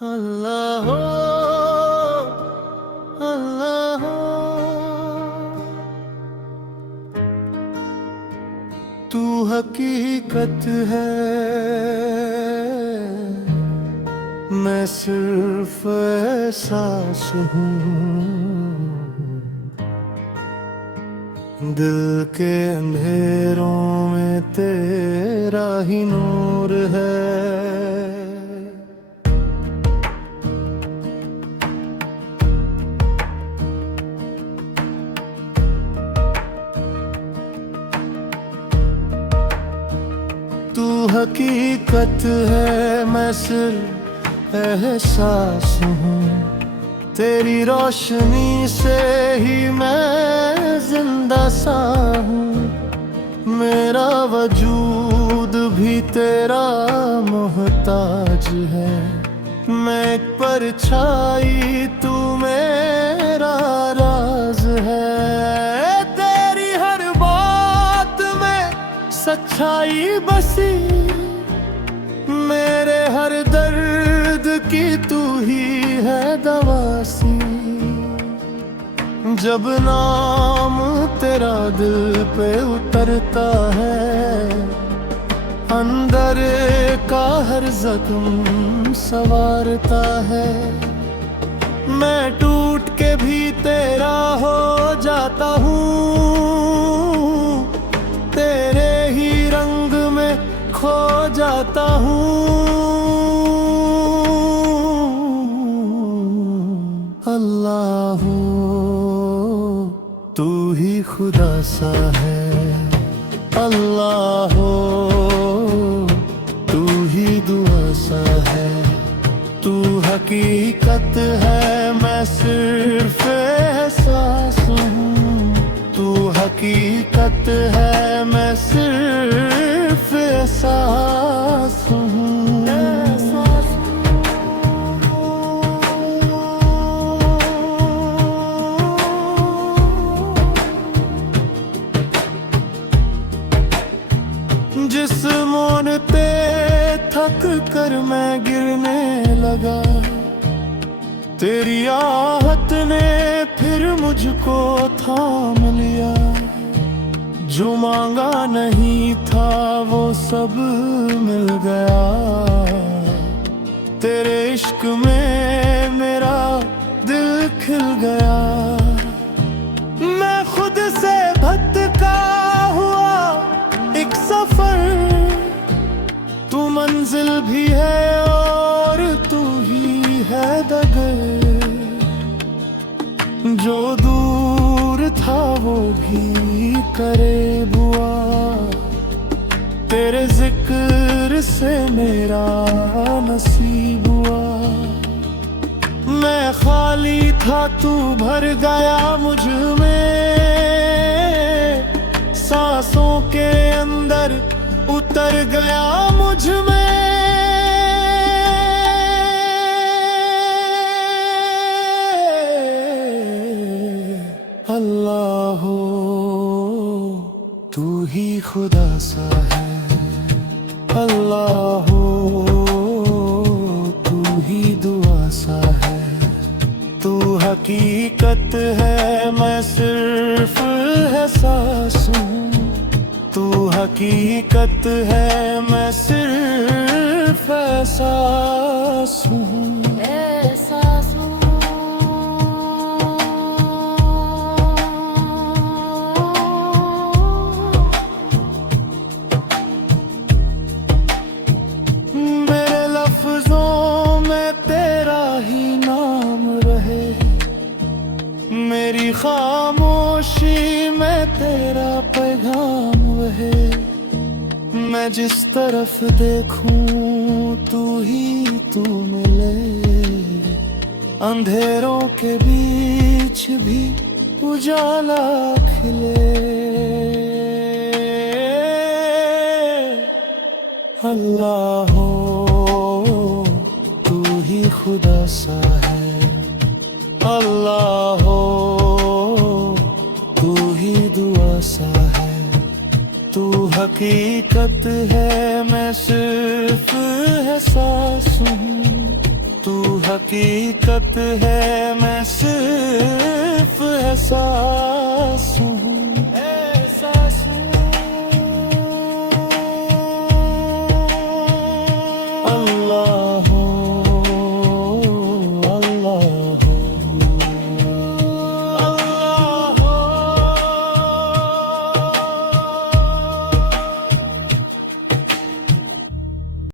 अल्लाह हो, अल्लाह हो, तू हकीकत है, मैं सिर्फ एहसास हूँ। दिल के अंधेरों में तेरा ही नूर है। तू हकीकत है, मैं सिर्फ एहसास हूँ। तेरी रोशनी से ही मैं जिंदा सा हूँ। मेरा वजूद भी तेरा मोहताज है। मैं एक परछाई, तू मेरा राज है। तेरी हर बात में सच्चाई बसी, मेरे हर दर्द की तू ही है दवासी। जब नाम तेरा दिल पे उतरता है, अंदर का हर जख्म संवारता है। मैं टूट के भी तेरा हो जाता हूँ। तेरे ही रंग में खो जाता हूँ। अल्लाह हो, तू ही खुदा सा है। अल्लाह हो, तू ही दुआ सा है। तू हकीकत है, मैं सिर्फ एहसास हूँ। तू हकीकत है, मैं सिर्फ एहसास हूँ। जिस मोड़ पे थक कर मैं गिरने लगा, तेरी आहट ने फिर मुझको थाम लिया। जो मांगा नहीं था वो सब मिल गया। तेरे इश्क में मेरा दिल खिल गया। मैं खुद से भटका हुआ एक सफर, तू मंजिल भी है और तू ही है डगर। जो दूर था वो भी करीब हुआ। तेरे जिक्र से मेरा नसीब हुआ। मैं खाली था, तू भर गया मुझ में। सांसों के अंदर उतर गया मुझ में। अल्लाह हो, तू ही खुदा सा है। अल्लाह हो, तू ही दुआ सा है। तू हकीकत है, मैं सिर्फ एहसास हूँ। तू हकीकत है, मैं सिर्फ एहसास हूँ। एहसास हूँ। मेरे लफ्जों में तेरा ही नाम रहे। मेरी खामोशी में तेरा पैगाम है। मैं जिस तरफ देखूं तू ही तू मिले। अंधेरों के बीच भी उजाला खिले। अल्लाह हो, तू ही खुदा सा है। अल्लाह हो, तू ही दुआ सा है। तू हकीकत है, मैं सिर्फ एहसास हूँ। तू हकीकत है मैं सिर्फ एहसास हूँ